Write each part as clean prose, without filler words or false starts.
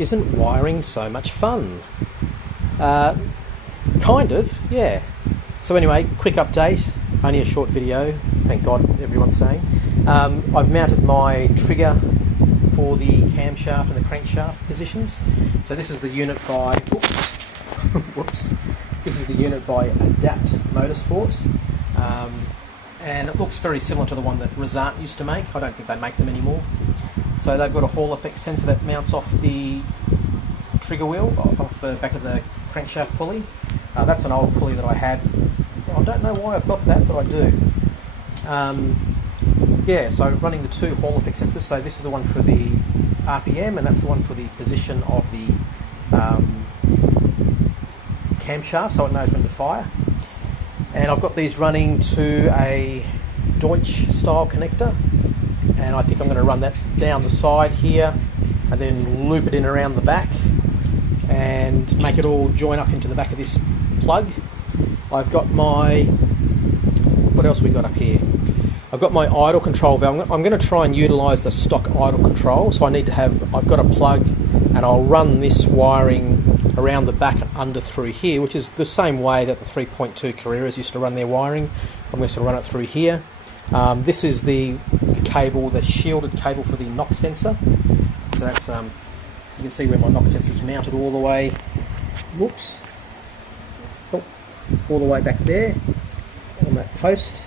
Isn't wiring so much fun? Kind of, yeah. So anyway, quick update, only a short video, thank God everyone's saying. I've mounted my trigger for the camshaft and the crankshaft positions. So this is the unit by, whoops, this is the unit by Adapt Motorsport. And it looks very similar to the one that Razant used to make. I don't think they make them anymore. So they've got a Hall effect sensor that mounts off the trigger wheel, off the back of the crankshaft pulley. That's an old pulley that I had. I don't know why I've got that, but I do. Yeah, so running the two Hall effect sensors. So this is the one for the RPM, and that's the one for the position of the camshaft, so it knows when to fire. And I've got these running to a Deutsch style connector, and I think I'm going to run that down the side here and then loop it in around the back and make it all join up into the back of this plug. I've got my, what else we got up here? I've got my idle control valve. I'm going to try and utilise the stock idle control, so I need to have, I've got a plug and I'll run this wiring around the back and under through here, which is the same way that the 3.2 Carreras used to run their wiring. I'm going to run it through here. This is the cable, the shielded cable for the knock sensor. So that's, you can see where my knock sensor is mounted all the way, whoops, oh, all the way back there on that post.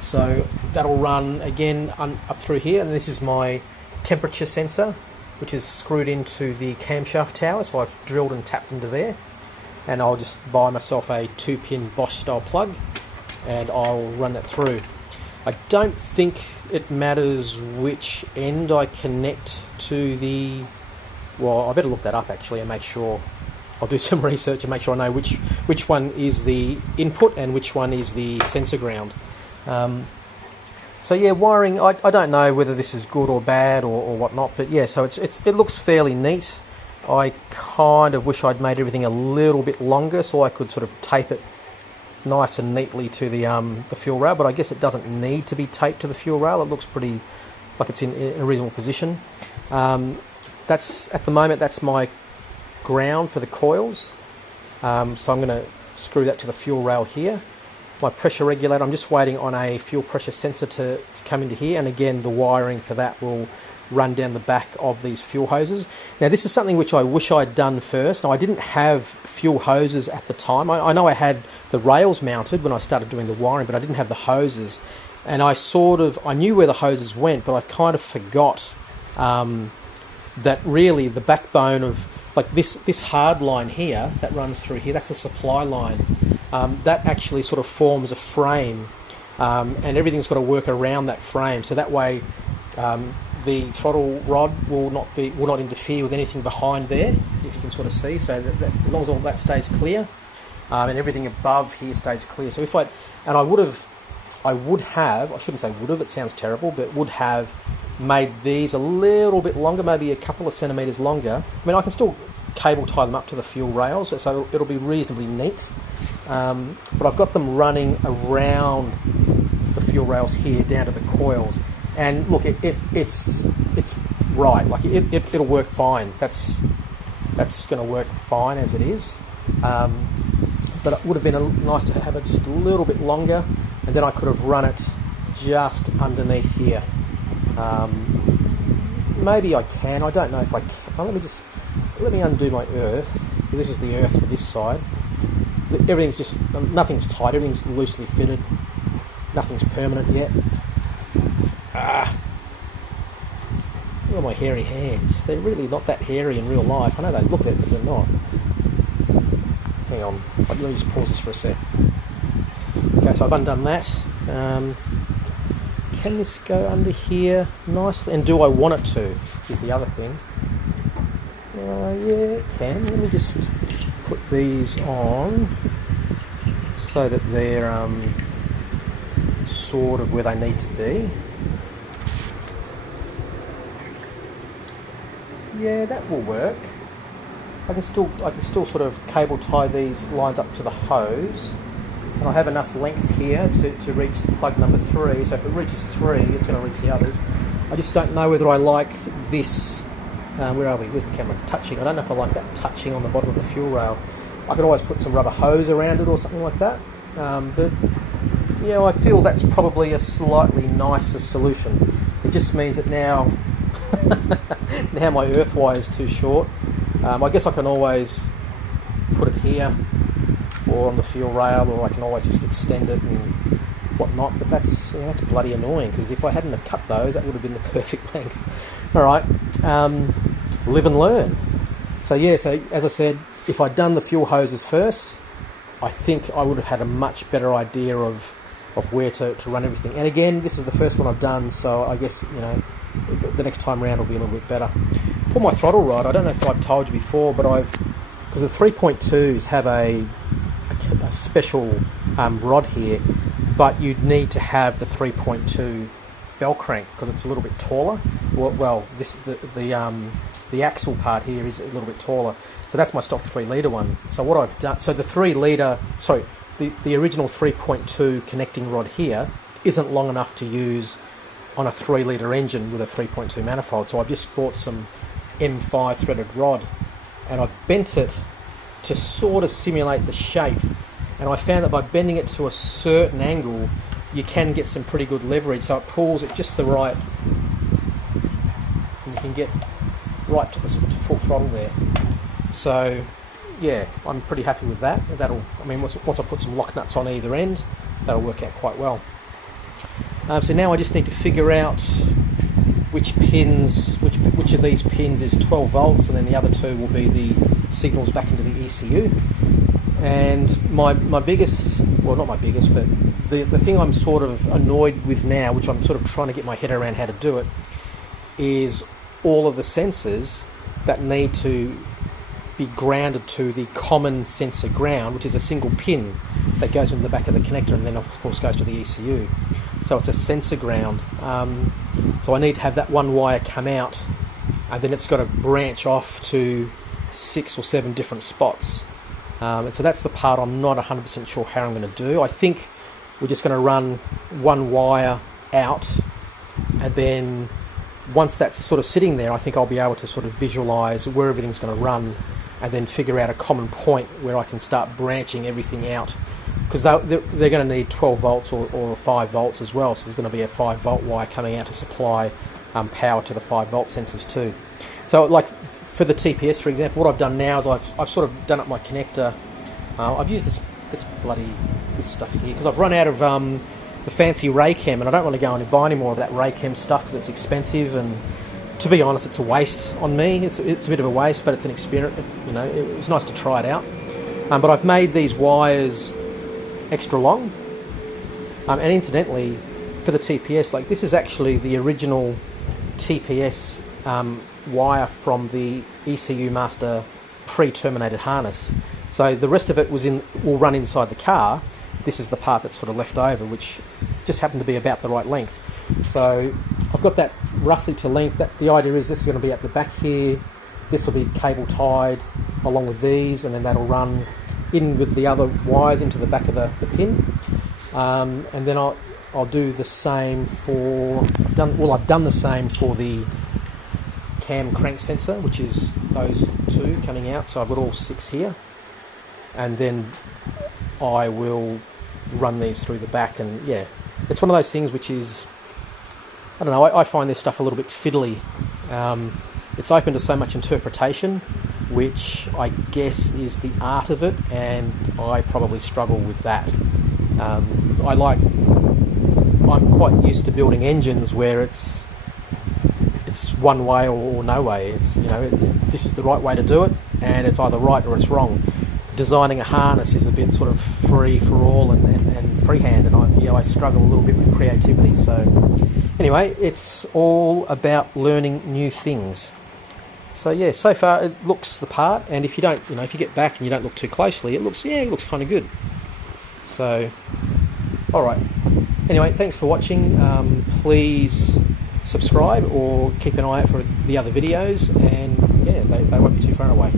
So that'll run again up through here, and this is my temperature sensor, which is screwed into the camshaft tower, so I've drilled and tapped into there. And I'll just buy myself a 2-pin Bosch style plug and I'll run that through. I don't think it matters which end I connect to the, well, I better look that up actually and make sure. I'll do some research and make sure I know which one is the input and which one is the sensor ground. So yeah, wiring, I don't know whether this is good or bad or whatnot, but yeah, so it looks fairly neat. I kind of wish I'd made everything a little bit longer so I could sort of tape it nice and neatly to the fuel rail, but I guess it doesn't need to be taped to the fuel rail. It looks pretty like it's in a reasonable position. That's, at the moment, that's my ground for the coils. So I'm going to screw that to the fuel rail here. My pressure regulator, I'm just waiting on a fuel pressure sensor to come into here, and again the wiring for that will run down the back of these fuel hoses. Now this is something which I wish I'd done first. Now I didn't have fuel hoses at the time. I know I had the rails mounted when I started doing the wiring, but I didn't have the hoses, and I knew where the hoses went, but I kind of forgot that really the backbone of, like this hard line here that runs through here, that's the supply line. That actually sort of forms a frame, and everything's got to work around that frame, so that way the throttle rod will not interfere with anything behind there, if you can sort of see. So that as long as all that stays clear, and everything above here stays clear. So I would have, I shouldn't say would have, it sounds terrible, but would have made these a little bit longer, maybe a couple of centimetres longer. I mean, I can still cable tie them up to the fuel rails, so it'll be reasonably neat. But I've got them running around the fuel rails here down to the coils, and look, it's right. Like it'll work fine. That's going to work fine as it is. But it would have been nice to have it just a little bit longer, and then I could have run it just underneath here. Maybe I can. I don't know if I can. Let me undo my earth. This is the earth for this side. Everything's just, nothing's tight, everything's loosely fitted, nothing's permanent yet. Look at my hairy hands. They're really not that hairy in real life. I know they look it, but they're not. Hang on, let me just pause this for a sec. Okay, so I've undone that. Can this go under here nicely? And do I want it to, is the other thing. Yeah, it can. Let me just put these on so that they're sort of where they need to be. Yeah, that will work. I can still sort of cable tie these lines up to the hose, and I have enough length here to reach plug number 3. So if it reaches 3, it's going to reach the others. I just don't know whether I like this where are we? Where's the camera? Touching. I don't know if I like that touching on the bottom of the fuel rail. I could always put some rubber hose around it or something like that. But yeah, I feel that's probably a slightly nicer solution. It just means that now, now my earth wire is too short. I guess I can always put it here or on the fuel rail, or I can always just extend it and whatnot. But that's bloody annoying, because if I hadn't have cut those, that would have been the perfect length. All right, live and learn. So yeah, so as I said, if I'd done the fuel hoses first, I think I would have had a much better idea of where to run everything. And again, this is the first one I've done, so I guess, you know, the next time round will be a little bit better. For my throttle rod, I don't know if I've told you before, but because the 3.2s have a special rod here, but you'd need to have the 3.2 bell crank because it's a little bit taller. Well, the axle part here is a little bit taller. So that's my stock 3 litre one. So what I've done, so the 3 litre, sorry, the original 3.2 connecting rod here isn't long enough to use on a 3 litre engine with a 3.2 manifold. So I've just bought some M5 threaded rod, and I've bent it to sort of simulate the shape. And I found that by bending it to a certain angle, you can get some pretty good leverage. So it pulls at just the right, and you can get right to full throttle there. So yeah, I'm pretty happy with that. That'll, I mean, once I put some lock nuts on either end, that'll work out quite well. So now I just need to figure out which of these pins is 12 volts, and then the other 2 will be the signals back into the ECU. And my biggest, well, not my biggest, but the thing I'm sort of annoyed with now, which I'm sort of trying to get my head around how to do it, is all of the sensors that need to be grounded to the common sensor ground, which is a single pin that goes into the back of the connector and then of course goes to the ECU. So it's a sensor ground. So I need to have that one wire come out, and then it's got to branch off to 6 or 7 different spots. And so that's the part I'm not 100% sure how I'm going to do. I think we're just going to run one wire out, and then once that's sort of sitting there, I think I'll be able to sort of visualize where everything's going to run, and then figure out a common point where I can start branching everything out, because they're going to need 12 volts or 5 volts as well. So there's going to be a 5 volt wire coming out to supply power to the 5 volt sensors too. So like for the TPS, for example, what I've done now is I've sort of done up my connector. I've used this stuff here because I've run out of the fancy Raychem, and I don't want to go and buy any more of that Raychem stuff because it's expensive, and to be honest, it's a waste on me. It's a bit of a waste, but it's an experience. You know, it was nice to try it out. But I've made these wires extra long, and incidentally, for the TPS, like this is actually the original TPS wire from the ECU Master pre-terminated harness. So the rest of it will run inside the car. This is the part that's sort of left over, which just happened to be about the right length. So I've got that roughly to length. The idea is this is going to be at the back here. This will be cable tied along with these, and then that'll run in with the other wires into the back of the pin. And then I'll do the same for, I've done the same for the cam crank sensor, which is those 2 coming out. So I've got all 6 here, and then I will run these through the back. And yeah, it's one of those things which is, I don't know, I find this stuff a little bit fiddly. It's open to so much interpretation, which I guess is the art of it, and I probably struggle with that. I'm quite used to building engines where it's one way or no way. It's, you know, this is the right way to do it, and it's either right or it's wrong. Designing a harness is a bit sort of free for all and freehand, and I struggle a little bit with creativity. So anyway, it's all about learning new things. So yeah, so far it looks the part, and if you don't, you know, if you get back and you don't look too closely, it looks kind of good. So, all right. Anyway, thanks for watching. Please subscribe or keep an eye out for the other videos, and yeah, they won't be too far away.